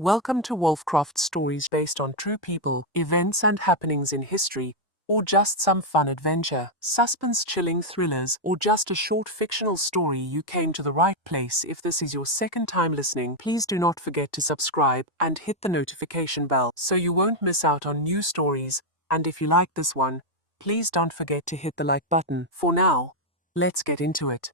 Welcome to Wolfcroft Stories based on true people, events and happenings in history, or just some fun adventure, suspense-chilling thrillers, or just a short fictional story. You came to the right place. If this is your second time listening, please do not forget to subscribe and hit the notification bell so you won't miss out on new stories. And if you like this one, please don't forget to hit the like button. For now, let's get into it.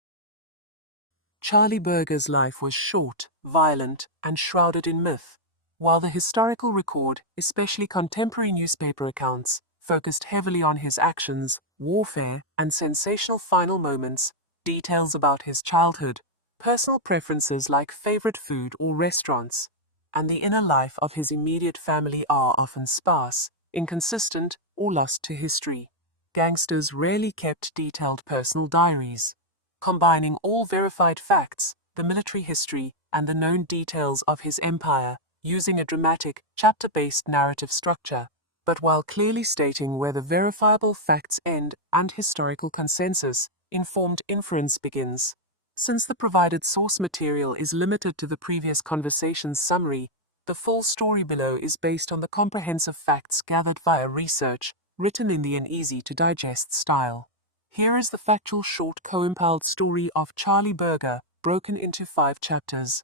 Charlie Berger's life was short, violent, and shrouded in myth. While the historical record, especially contemporary newspaper accounts, focused heavily on his actions, warfare, and sensational final moments, details about his childhood, personal preferences like favorite food or restaurants, and the inner life of his immediate family are often sparse, inconsistent, or lost to history. Gangsters rarely kept detailed personal diaries, combining all verified facts, the military history, and the known details of his empire, using a dramatic, chapter-based narrative structure, but while clearly stating where the verifiable facts end and historical consensus, informed inference begins. Since the provided source material is limited to the previous conversation's summary, the full story below is based on the comprehensive facts gathered via research, written in the easy-to-digest style. Here is the factual short co-impiled story of Charlie Berger, broken into 5 chapters.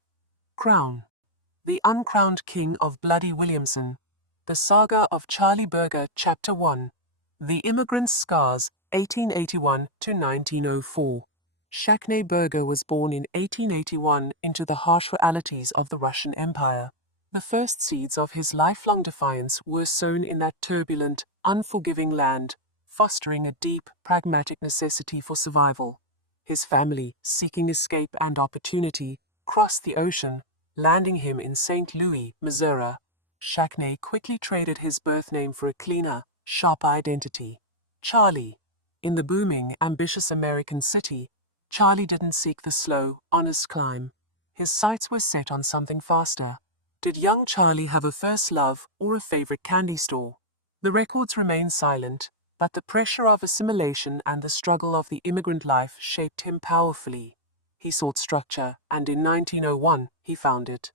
Crown. The Uncrowned King of Bloody Williamson. The Saga of Charlie Berger, Chapter 1. The Immigrant's Scars, 1881 to 1904. Shakney Berger was born in 1881 into the harsh realities of the Russian Empire. The first seeds of his lifelong defiance were sown in that turbulent, unforgiving land, fostering a deep, pragmatic necessity for survival. His family, seeking escape and opportunity, crossed the ocean, landing him in St. Louis, Missouri. Shakney quickly traded his birth name for a cleaner, sharp identity. Charlie. In the booming, ambitious American city, Charlie didn't seek the slow, honest climb. His sights were set on something faster. Did young Charlie have a first love or a favorite candy store? The records remain silent, but the pressure of assimilation and the struggle of the immigrant life shaped him powerfully. He sought structure, and in 1901 he found it.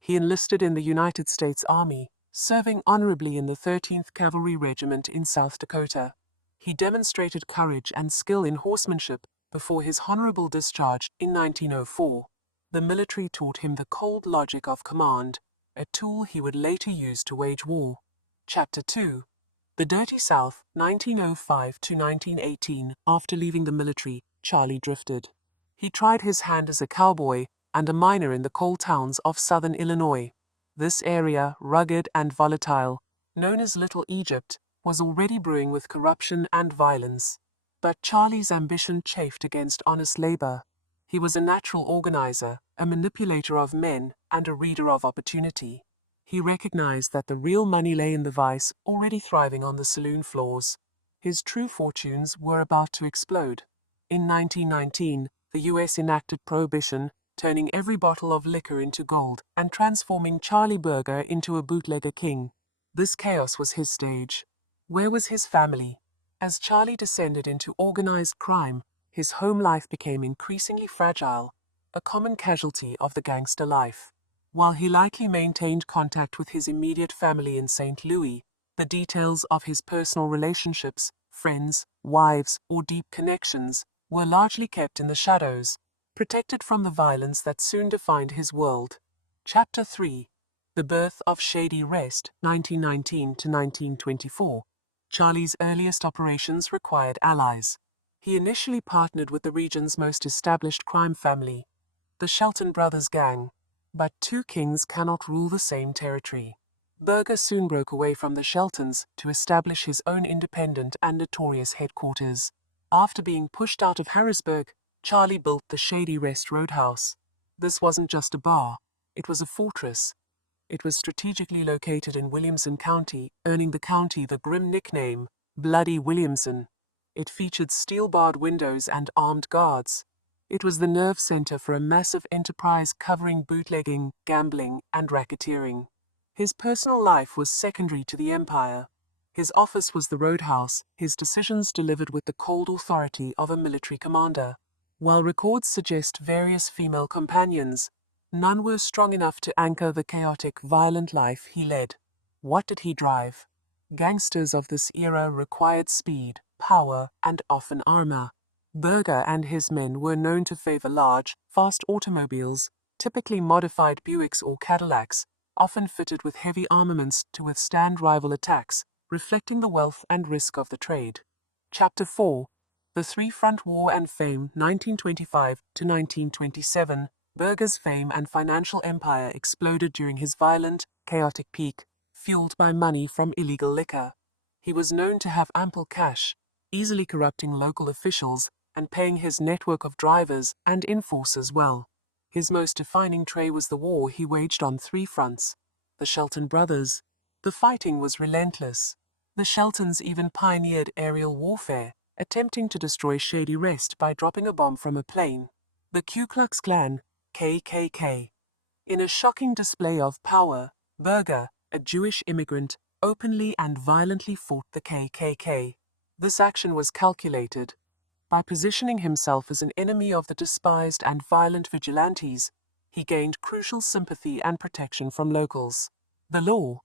He enlisted in the United States Army, serving honorably in the 13th Cavalry Regiment in South Dakota. He demonstrated courage and skill in horsemanship before his honorable discharge in 1904. The military taught him the cold logic of command, a tool he would later use to wage war. Chapter 2. The Dirty South, 1905 to 1918. After leaving the military, Charlie drifted. He tried his hand as a cowboy and a miner in the coal towns of southern Illinois. This area, rugged and volatile, known as Little Egypt, was already brewing with corruption and violence. But Charlie's ambition chafed against honest labor. He was a natural organizer, a manipulator of men, and a reader of opportunity. He recognized that the real money lay in the vice already thriving on the saloon floors. His true fortunes were about to explode. In 1919, the U.S. enacted prohibition, turning every bottle of liquor into gold and transforming Charlie Berger into a bootlegger king. This chaos was his stage. Where was his family? As Charlie descended into organized crime, his home life became increasingly fragile, a common casualty of the gangster life. While he likely maintained contact with his immediate family in St. Louis, the details of his personal relationships, friends, wives, or deep connections were largely kept in the shadows, protected from the violence that soon defined his world. Chapter 3. The Birth of Shady Rest, 1919 to 1924. Charlie's earliest operations required allies. He initially partnered with the region's most established crime family, the Shelton Brothers gang. But two kings cannot rule the same territory. Berger soon broke away from the Sheltons to establish his own independent and notorious headquarters. After being pushed out of Harrisburg, Charlie built the Shady Rest Roadhouse. This wasn't just a bar, it was a fortress. It was strategically located in Williamson County, earning the county the grim nickname, Bloody Williamson. It featured steel-barred windows and armed guards. It was the nerve center for a massive enterprise covering bootlegging, gambling, and racketeering. His personal life was secondary to the empire. His office was the roadhouse, his decisions delivered with the cold authority of a military commander. While records suggest various female companions, None were strong enough to anchor the chaotic, violent life he led. What did he drive? Gangsters of this era required speed, power, and often armor. Berger and his men were known to favor large, fast automobiles, typically modified Buicks or Cadillacs, often fitted with heavy armaments to withstand rival attacks, reflecting the wealth and risk of the trade. Chapter 4. The Three-Front War and Fame, 1925 to 1927. Berger's fame and financial empire exploded during his violent, chaotic peak, fueled by money from illegal liquor. He was known to have ample cash, easily corrupting local officials and paying his network of drivers and enforcers well. His most defining trait was the war he waged on three fronts. The Shelton brothers. The fighting was relentless. The Sheltons even pioneered aerial warfare, attempting to destroy Shady Rest by dropping a bomb from a plane. The Ku Klux Klan, KKK. In a shocking display of power, Berger, a Jewish immigrant, openly and violently fought the KKK. This action was calculated. By positioning himself as an enemy of the despised and violent vigilantes, he gained crucial sympathy and protection from locals. The law.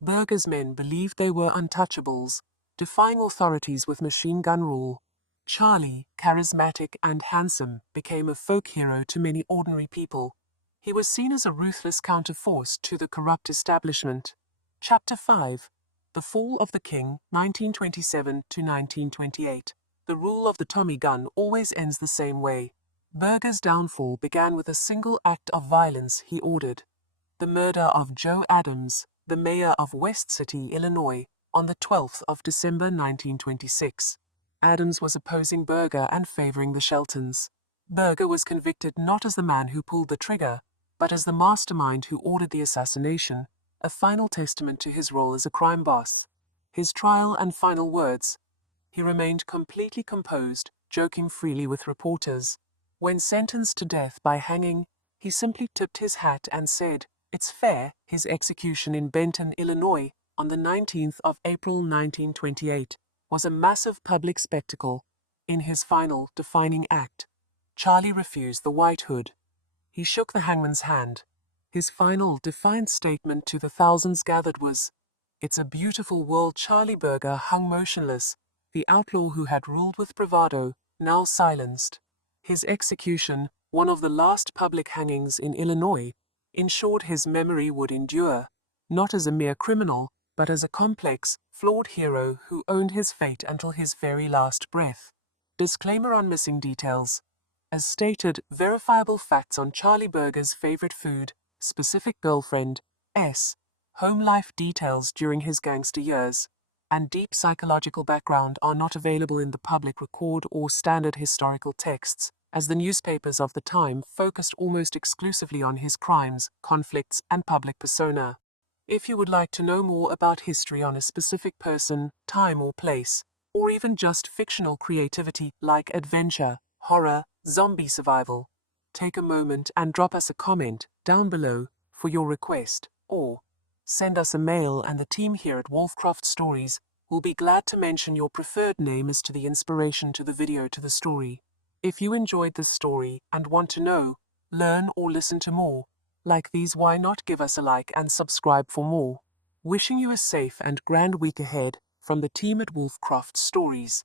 Berger's men believed they were untouchables, defying authorities with machine gun rule. Charlie, charismatic and handsome, became a folk hero to many ordinary people. He was seen as a ruthless counterforce to the corrupt establishment. Chapter 5. The Fall of the King, 1927 to 1928. The rule of the Tommy gun always ends the same way. Berger's downfall began with a single act of violence he ordered. The murder of Joe Adams, the mayor of West City, Illinois, on the 12th of December 1926. Adams was opposing Berger and favoring the Sheltons. Berger was convicted not as the man who pulled the trigger, but as the mastermind who ordered the assassination, a final testament to his role as a crime boss. His trial and final words. He remained completely composed, joking freely with reporters. When sentenced to death by hanging, he simply tipped his hat and said, "It's fair." His execution in Benton, Illinois, on the 19th of April 1928, was a massive public spectacle. In his final, defining act, Charlie refused the white hood. He shook the hangman's hand. His final, defiant statement to the thousands gathered was, "It's a beautiful world." Charlie Berger hung motionless, the outlaw who had ruled with bravado, now silenced. His execution, one of the last public hangings in Illinois, ensured his memory would endure, not as a mere criminal, but as a complex, flawed hero who owned his fate until his very last breath. Disclaimer on missing details. As stated, verifiable facts on Charlie Berger's favorite food, specific girlfriend, home life details during his gangster years, and deep psychological background are not available in the public record or standard historical texts, as the newspapers of the time focused almost exclusively on his crimes, conflicts, and public persona. If you would like to know more about history on a specific person, time or place, or even just fictional creativity like adventure, horror, zombie survival, take a moment and drop us a comment down below for your request, or send us a mail and the team here at Wolfcroft Stories will be glad to mention your preferred name as to the inspiration to the video to the story. If you enjoyed this story and want to know, learn or listen to more like these, why not give us a like and subscribe for more. Wishing you a safe and grand week ahead from the team at Wolfcroft Stories.